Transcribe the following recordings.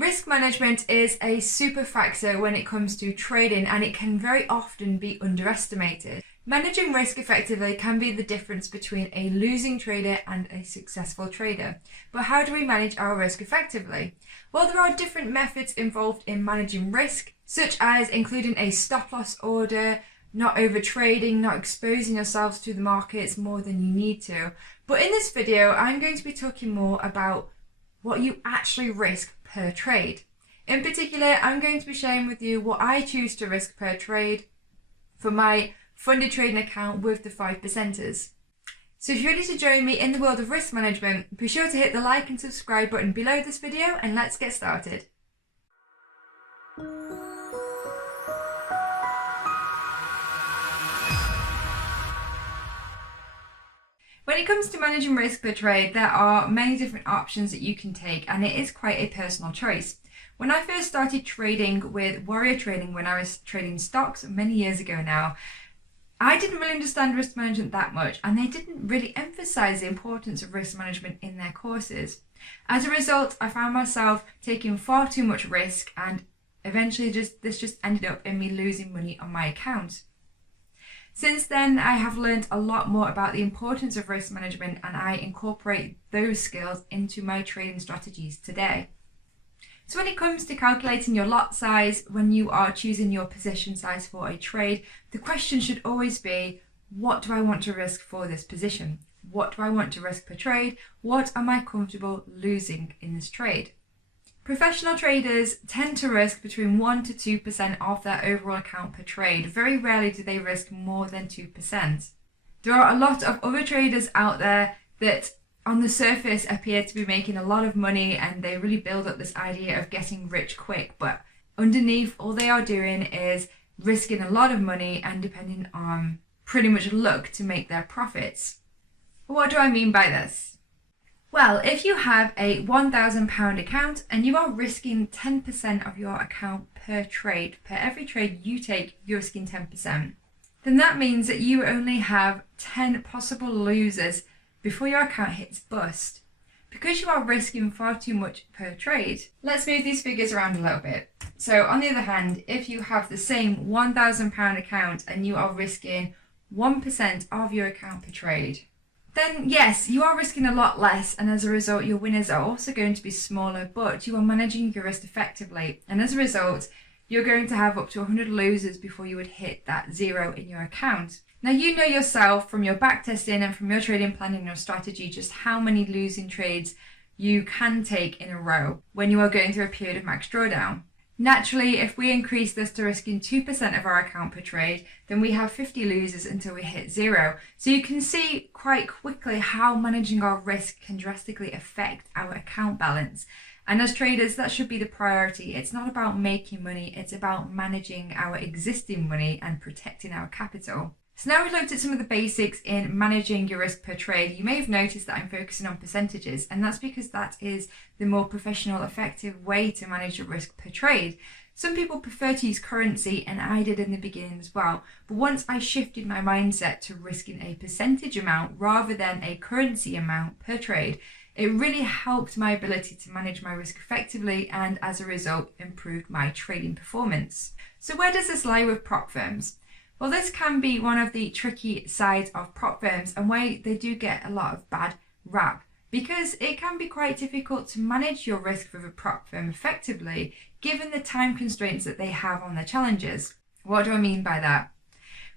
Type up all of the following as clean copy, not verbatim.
Risk management is a super factor when it comes to trading, and it can very often be underestimated. Managing risk effectively can be the difference between a losing trader and a successful trader. But how do we manage our risk effectively? Well, there are different methods involved in managing risk, such as including a stop loss order, not over trading, not exposing yourselves to the markets more than you need to. But in this video, I'm going to be talking more about what you actually risk per trade. In particular, I'm going to be sharing with you what I choose to risk per trade for my funded trading account with the 5%ers. So if you're ready to join me in the world of risk management, be sure to hit the like and subscribe button below this video, and let's get started. When it comes to managing risk per trade, there are many different options that you can take, and it is quite a personal choice. When I first started trading with Warrior Trading, when I was trading stocks many years ago now, I didn't really understand risk management that much, and they didn't really emphasize the importance of risk management in their courses. As a result, I found myself taking far too much risk, and eventually this just ended up in me losing money on my account. Since then, I have learned a lot more about the importance of risk management, and I incorporate those skills into my trading strategies today. So when it comes to calculating your lot size, when you are choosing your position size for a trade, the question should always be, what do I want to risk for this position? What do I want to risk per trade? What am I comfortable losing in this trade? Professional traders tend to risk between 1 to 2% of their overall account per trade. Very rarely do they risk more than 2%. There are a lot of other traders out there that on the surface appear to be making a lot of money, and they really build up this idea of getting rich quick, but underneath all they are doing is risking a lot of money and depending on pretty much luck to make their profits. What do I mean by this? Well, if you have a £1,000 account and you are risking 10% of your account per trade, per every trade you take, you're risking 10%, then that means that you only have 10 possible losers before your account hits bust. Because you are risking far too much per trade, let's move these figures around a little bit. So on the other hand, if you have the same £1,000 account and you are risking 1% of your account per trade, then yes, you are risking a lot less, and as a result your winners are also going to be smaller, but you are managing your risk effectively, and as a result you're going to have up to 100 losers before you would hit that zero in your account. Now you know yourself from your backtesting and from your trading plan and your strategy just how many losing trades you can take in a row when you are going through a period of max drawdown. Naturally, if we increase this to risking 2% of our account per trade, then we have 50 losers until we hit zero. So you can see quite quickly how managing our risk can drastically affect our account balance. And as traders, that should be the priority. It's not about making money, it's about managing our existing money and protecting our capital. So now we've looked at some of the basics in managing your risk per trade. You may have noticed that I'm focusing on percentages, and that's because that is the more professional, effective way to manage your risk per trade. Some people prefer to use currency, and I did in the beginning as well. But once I shifted my mindset to risking a percentage amount rather than a currency amount per trade, it really helped my ability to manage my risk effectively, and as a result improved my trading performance. So where does this lie with prop firms? Well, this can be one of the tricky sides of prop firms, and why they do get a lot of bad rap, because it can be quite difficult to manage your risk with a prop firm effectively given the time constraints that they have on their challenges. What do I mean by that?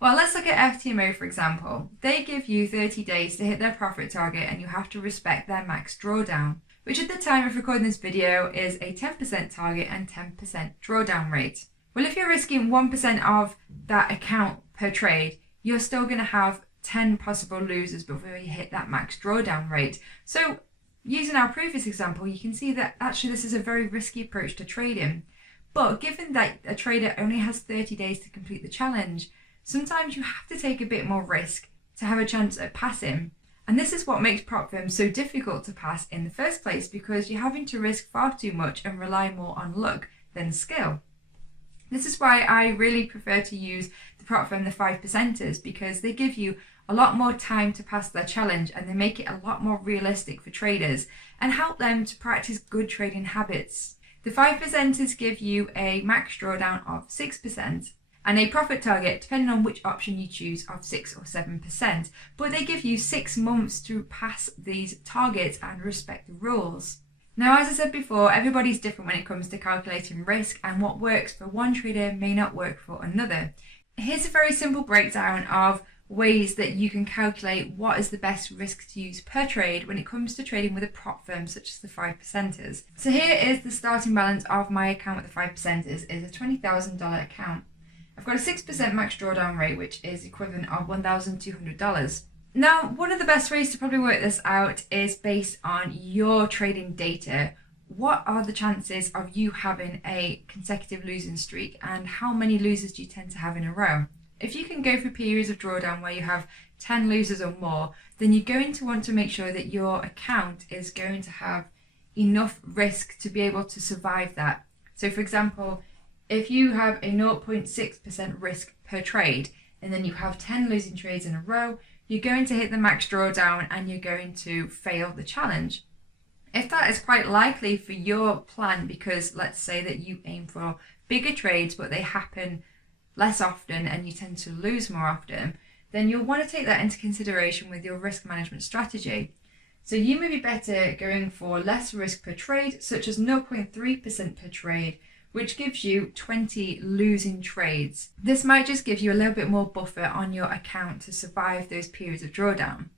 Well, let's look at FTMO for example. They give you 30 days to hit their profit target, and you have to respect their max drawdown, which at the time of recording this video is a 10% target and 10% drawdown rate. Well, if you're risking 1% of that account per trade, you're still going to have 10 possible losers before you hit that max drawdown rate. So using our previous example, you can see that actually this is a very risky approach to trading. But given that a trader only has 30 days to complete the challenge, sometimes you have to take a bit more risk to have a chance at passing. And this is what makes prop firms so difficult to pass in the first place, because you're having to risk far too much and rely more on luck than skill. This is why I really prefer to use the prop firm, the 5%ers, because they give you a lot more time to pass their challenge, and they make it a lot more realistic for traders and help them to practice good trading habits. The 5%ers give you a max drawdown of 6% and a profit target, depending on which option you choose, of 6 or 7%. But they give you 6 months to pass these targets and respect the rules. Now, as I said before, everybody's different when it comes to calculating risk, and what works for one trader may not work for another. Here's a very simple breakdown of ways that you can calculate what is the best risk to use per trade when it comes to trading with a prop firm such as the 5%ers. So here is the starting balance of my account with the 5%ers. Is a $20,000 account. I've got a 6% max drawdown rate, which is equivalent of $1,200. Now, one of the best ways to probably work this out is based on your trading data. What are the chances of you having a consecutive losing streak, and how many losers do you tend to have in a row? If you can go through periods of drawdown where you have 10 losers or more, then you're going to want to make sure that your account is going to have enough risk to be able to survive that. So for example, if you have a 0.6% risk per trade and then you have 10 losing trades in a row, you're going to hit the max drawdown and you're going to fail the challenge. If that is quite likely for your plan, because let's say that you aim for bigger trades but they happen less often and you tend to lose more often, then you'll want to take that into consideration with your risk management strategy. So you may be better going for less risk per trade, such as 0.3% per trade, which gives you 20 losing trades. This might just give you a little bit more buffer on your account to survive those periods of drawdown.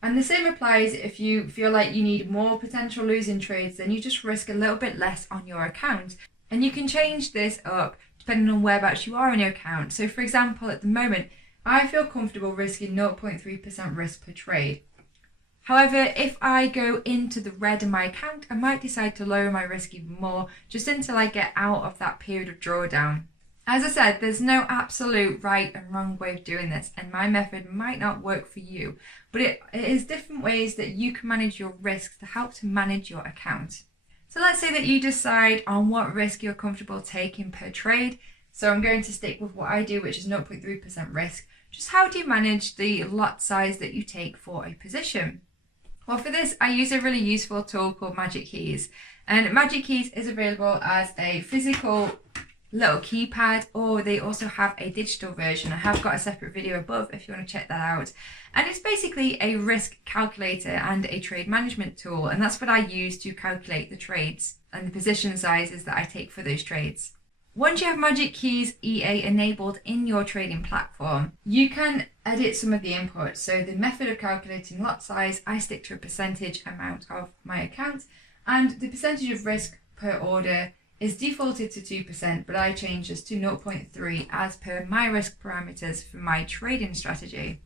And the same applies if you feel like you need more potential losing trades, then you just risk a little bit less on your account. And you can change this up depending on whereabouts you are in your account. So for example, at the moment, I feel comfortable risking 0.3% risk per trade. However, if I go into the red in my account, I might decide to lower my risk even more just until I get out of that period of drawdown. As I said, there's no absolute right and wrong way of doing this, and my method might not work for you, but it is different ways that you can manage your risks to help to manage your account. So let's say that you decide on what risk you're comfortable taking per trade. So I'm going to stick with what I do, which is 0.3% risk. Just how do you manage the lot size that you take for a position? Well, for this, I use a really useful tool called Magic Keys. And Magic Keys is available as a physical little keypad, or they also have a digital version. I have got a separate video above if you want to check that out. And it's basically a risk calculator and a trade management tool, and that's what I use to calculate the trades and the position sizes that I take for those trades. Once you have Magic Keys EA enabled in your trading platform, you can edit some of the inputs. So the method of calculating lot size, I stick to a percentage amount of my account, and the percentage of risk per order is defaulted to 2%, but I change this to 0.3 as per my risk parameters for my trading strategy.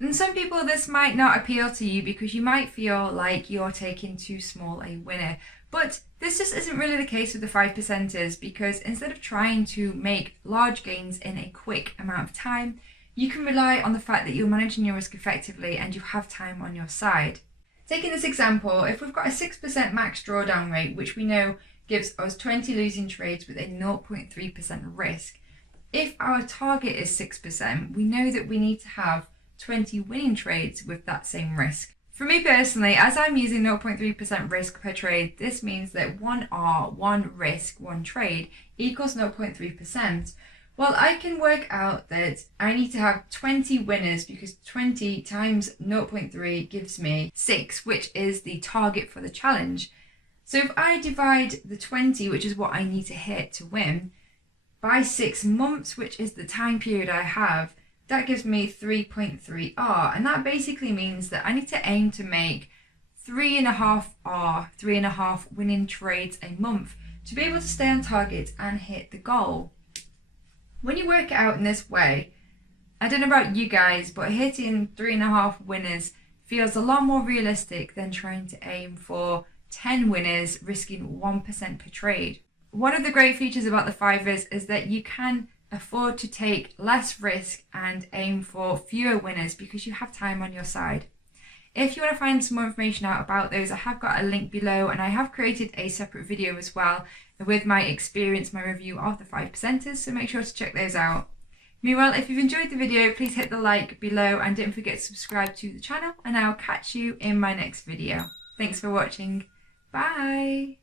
And some people, this might not appeal to you because you might feel like you're taking too small a winner. But this just isn't really the case with the 5%ers, because instead of trying to make large gains in a quick amount of time, you can rely on the fact that you're managing your risk effectively and you have time on your side. Taking this example, if we've got a 6% max drawdown rate, which we know gives us 20 losing trades with a 0.3% risk, if our target is 6%, we know that we need to have 20 winning trades with that same risk. For me personally, as I'm using 0.3% risk per trade, this means that 1R, 1 risk, 1 trade equals 0.3%. Well, I can work out that I need to have 20 winners, because 20 times 0.3 gives me 6, which is the target for the challenge. So if I divide the 20, which is what I need to hit to win, by 6 months, which is the time period I have, that gives me 3.3R. And that basically means that I need to aim to make 3.5R, 3.5 winning trades a month to be able to stay on target and hit the goal. When you work it out in this way, I don't know about you guys, but hitting 3.5 winners feels a lot more realistic than trying to aim for 10 winners, risking 1% per trade. One of the great features about the 5ers is that you can afford to take less risk and aim for fewer winners because you have time on your side. If you want to find some more information out about those, I have got a link below, and I have created a separate video as well with my experience, my review of the 5%ers, so make sure to check those out. Meanwhile, if you've enjoyed the video, please hit the like below and don't forget to subscribe to the channel, and I'll catch you in my next video. Thanks for watching. Bye!